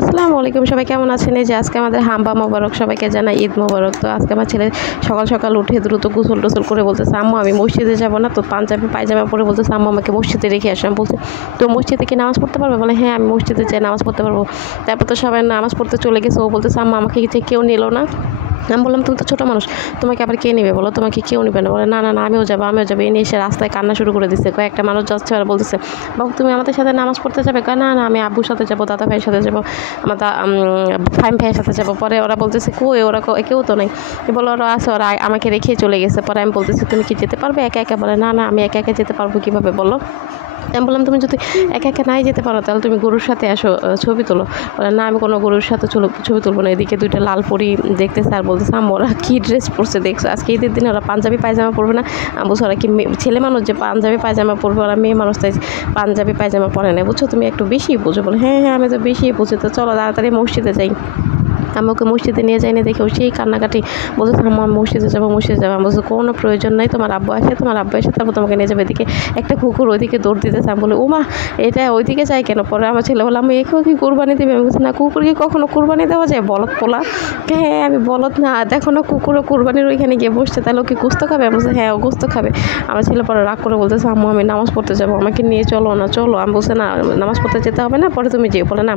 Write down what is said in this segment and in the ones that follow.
আসসালামু আলাইকুম, সবাই কেমন আছেন? এই যে আজকে আমাদের হাম্বা মোবারক, সবাইকে জানাই ঈদ মোবারক। তো আজকে আমার ছেলে সকাল সকাল উঠে দ্রুত গোসল টোসল করে বলতেছে, আম্মু আমি মসজিদে যাবো না। তো পাঞ্জাবি পায়জামা পরে বলতেছে, আম্মু আমাকে মসজিদে রেখে আসো। আমি বলছি, তো মসজিদে কি নামাজ পড়তে পারবে? বলে হ্যাঁ, আমি মসজিদে যাই নামাজ পড়তে পারবো। তারপর তো সবাই নামাজ পড়তে চলে গেছে। ও বলতেছে, আম্মু আমাকে কেউ নিল না। আমি বললাম, তুমি তো ছোটো মানুষ, তোমাকে আবার কে নেবে বলো? তোমাকে কেউ নেবে না। বলে না না না, আমিও যাবো। এই নিয়ে এসে রাস্তায় কান্না শুরু করে দিচ্ছে। কয়েকটা মানুষ যাচ্ছে আর বলতেছে, বাবু তুমি আমাদের সাথে নামাজ পড়তে যাবে? না না, আমি আব্বুর সাথে যাবো, দাদা ভাইয়ের সাথে যাবো, আমার ফাইম ভাইয়ের সাথে যাবো। পরে ওরা বলতেছে, কই ওরা কেউ তো নেই। বলো ওরা আছে, ওরা আমাকে রেখে চলে গেছে। পরে আমি বলতেছি, তুমি কি যেতে পারবে একা একা? বলে না না, আমি একা একা যেতে পারবো কীভাবে বলো? আমি বললাম, তুমি যদি একা একা নাই যেতে পারো তাহলে তুমি গরুর সাথে আসো, ছবি তোলো। বলে না, আমি কোনো গরুর সাথে ছবি তুলবো না। এদিকে দুইটা লাল পরি দেখতেছে আর বলতেছে, ওরা কী ড্রেস পরছে দেখছো? আজকে ঈদের দিনে ওরা পাঞ্জাবি পায়জামা পরবে না? আমি বলছি, ওরা কি ছেলে মানুষ যে পাঞ্জাবি পায়জামা পরবে? ওরা মেয়ে মানুষ, তাই পাঞ্জাবি পায়জামা পরে না, বুঝছো? তুমি একটু বেশি বুঝো। বলে হ্যাঁ হ্যাঁ, আমি তো বেশি বুঝি। তো চলো তাড়াতাড়ি মসজিদে যাই। আমি ওকে মসজিদে নিয়ে যাইনি দেখে সেই কান্নাকাটি বলতেছে, আমি মসজিদে যাবো। আমি বলছি, কোনো প্রয়োজন নাই, তোমার আব্বু এসে তারপর তোমাকে নিয়ে যাবে। এদিকে একটা কুকুর ওইদিকে দৌড় দিতেছে। আমি বলি, ওমা এটা ওইদিকে যায় কেন? পরে আমার ছেলে বলে, আমি একেও কি কুরবানি দেবে? আমি বলছি, না, কুকুরকে কখনো কুরবানি দেওয়া যায়? বলদ পোলা। হ্যাঁ আমি বলদ না, দেখো না কুকুরও কুরবানির ওইখানে গিয়ে বসছে, তাহলে ওকে গোস্ত খাবে? আমি বলছি, হ্যাঁ ও গোস্ত খাবে। আমার ছেলে পরে রাগ করে বলতেছে, আম্মু আমি নামাজ পড়তে যাবো, আমাকে নিয়ে চলো না। আমি বলছি, না নামাজ পড়তে যেতে হবে না, পরে তুমি যেও। বলে না,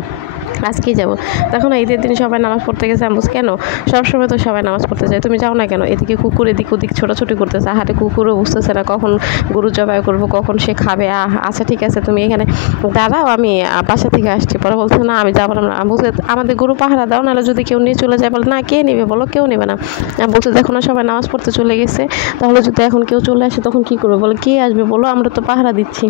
আজকেই যাবো। তখন ঈদের দিন সবাই নামাজ পড়তে গেছে। আমি বলছি, কেন? সবসময় তো সবাই নামাজ পড়তে যায়, তুমি যাও না কেন? এদিকে কুকুর এদিক ওদিক ছোটাছুটি করতেছে। হাটে কুকুরও বুঝতেছে না কখন গরু জবাই করবো, কখন সে খাবে। আচ্ছা ঠিক আছে, তুমি এখানে দাঁড়াও, আমি বাসা থেকে আসছি। পরে বলছে, না আমি যাবো না। আমি বলছি, আমাদের গরু পাহারা দাও, নাহলে যদি কেউ নিয়ে চলে যায়। বলে না, কে নেবে বলো? কেউ নেবে না। আমি বলছি, দেখো না সবাই নামাজ পড়তে চলে গেছে, তাহলে যদি এখন কেউ চলে আসে তখন কী করবে? বলে কে আসবে বলো, আমরা তো পাহারা দিচ্ছি।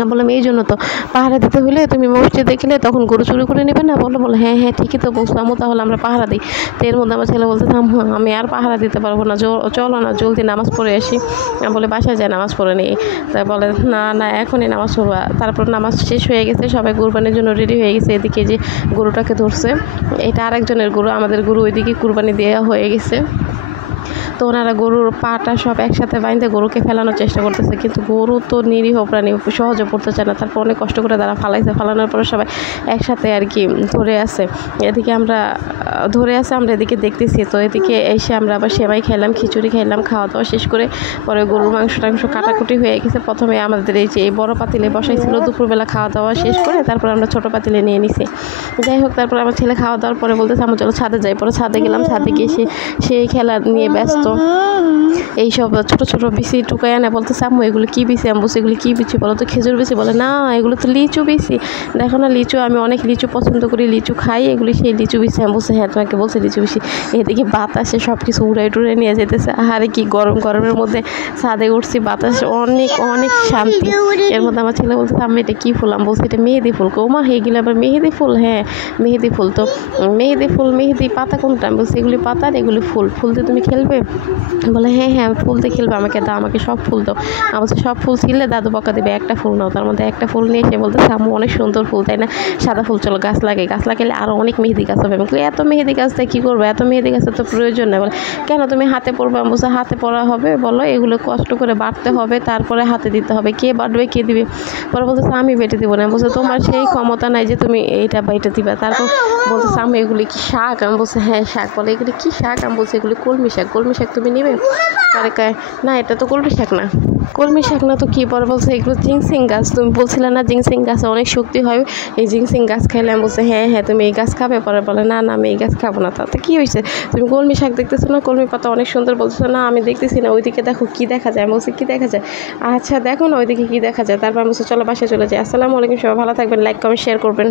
আমি বললাম, এই জন্য তো পাহারা দিতে হলে তুমি মসজিদে গেলে তখন গরু চুরি করে নেবে না? বলে হ্যাঁ হ্যাঁ ঠিকই তো বলছো আম্মু, তাহলে আমরা পাহারা দিই। তো এর মধ্যে আমার ছেলে বলতে, আমি আর পাহারা দিতে পারবো না, চলো না জলদি নামাজ পড়ে আসি। আমি বলে বাসায় যায় নামাজ পড়ে নিই। তাই বলে না না, এখনই নামাজ পড়বো। তারপর নামাজ শেষ হয়ে গেছে, সবাই কুরবানির জন্য রেডি হয়ে গেছে। এদিকে যে গরুটাকে ধরছে, এটা আরেকজনের গরু, আমাদের গরু ওইদিকে কুরবানি দেওয়া হয়ে গেছে। তো ওনারা গরুর পাটা সব একসাথে বাইন্ধে গরুকে ফেলানোর চেষ্টা করতেছে, কিন্তু গরু তো নিরীহ প্রাণী, সহজে পড়তে চায় না। তারপর অনেক কষ্ট করে তারা ফালানোর পরে সবাই একসাথে আর কি ধরে আছে। এদিকে আমরা এদিকে দেখতেছি। তো এদিকে এসে আমরা আবার সেমাই খাইলাম, খিচুড়ি খাইলাম, খাওয়া দাওয়া শেষ করে পরে গরুর মাংস কাটাকুটি হয়ে গেছে। প্রথমে আমাদের এই বড় পাতিলে বসাইছিল, দুপুরবেলা খাওয়া দাওয়া শেষ করে তারপর আমরা ছোটো পাতিলে নিয়ে নিছি। যাই হোক, তারপর আমার ছেলে খাওয়া দাওয়ার পরে বলতেছে, আমরা চলো ছাদে যাই। পরে ছাদে গেলাম, ছাদে গিয়ে সেই খেলা নিয়ে ব্যস্ত। এইসব ছোটো ছোটো বিচি টুকাই আনে, বলতেছে, আম্মু এগুলো কী বিচি? আমি বলছি, এগুলো কী বিচি বলো তো? খেজুর বিচি। বলে না, এগুলো তো লিচু বিচি, দেখো না লিচু, আমি অনেক লিচু পছন্দ করি, লিচু খাই, এগুলি সেই লিচু বিচি। আমি বলছি, হ্যাঁ তোমাকে বলছে লিচু বিচি। এদিকে বাতাসে সব কিছু উড়াই টুড়ে নিয়ে যেতেছে। আরে কি গরমের মধ্যে ছাদে উঠছি, বাতাস অনেক অনেক শান্তি। এর মধ্যে আমার ছেলে বলতেছে, আমি এটা কী ফুল? আমি বলছি, এটা মেহেদি ফুল। কৌমা এগুলো আবার মেহেদি ফুল? হ্যাঁ মেহেদি ফুল। তো মেহেদি পাতা কোনটা? আমি বলছি, এগুলি পাতা আর এগুলি ফুল দিয়ে তুমি খেলবে? বলে হ্যাঁ হ্যাঁ, ফুল দিয়ে খেলবে, আমাকে দাও, আমাকে সব ফুল দাও। আমি বলছি, সব ফুল ছিললে দাদু বকা দেবে, একটা ফুল নাও। তার মধ্যে একটা ফুল নিয়ে এসে বলতেছে, আম্মু অনেক সুন্দর ফুল তাই না? সাদা ফুল, চলো গাছ লাগাইলে আরও অনেক মেহেদি গাছ হবে। আমি বলি, এত মেহেদি গাছ দিয়ে কী করবো? এত মেহেদি গাছের তো প্রয়োজন নেই। বলে কেন, তুমি হাতে পড়বে? আমি বলছি, হাতে পড়া হবে বলো, এগুলো কষ্ট করে বাটতে হবে, তারপরে হাতে দিতে হবে। কে বাটবে, কে দিবে? পরে বলতেছে, আমি বেটে দিব না। আমি বলছি, তোমার সেই ক্ষমতা নাই যে তুমি এইটা বেটে দিবা। তারপর বলতেছে, আমি এগুলি কি শাক? আমি বলছি, হ্যাঁ শাক। বলে এগুলি কি শাক? আমি বলছি, এগুলি কলমি শাক তুমি নেবে? পরে কয়, না এটা তো কলমি শাক না তো কি? পরে বলছে, এগুলো জিংসিং গাছ, তুমি বলছিলে না জিংসিং গাছে অনেক শক্তি হয়, এই জিংসিং গাছ খাইলে। আমি বলছি, হ্যাঁ হ্যাঁ তুমি এই গাছ খাবে? পরে বলে, না না আমি এই গাছ খাবো না। তাতে কী হয়েছে? তুমি কলমি শাক দেখতেছো না, কলমি পাতা অনেক সুন্দর। বলতেছো না আমি দেখতেছি না, ওইদিকে দেখো কী দেখা যায়। আমি বলছি, কী দেখা যায়? আচ্ছা দেখো না ওইদিকে কী দেখা যায়। তারপর আমি বলছি, চলো বাসায় চলে যাই। আসসালামু আলাইকুম, সবাই ভালো থাকবেন, লাইক কমেন্ট শেয়ার করবেন।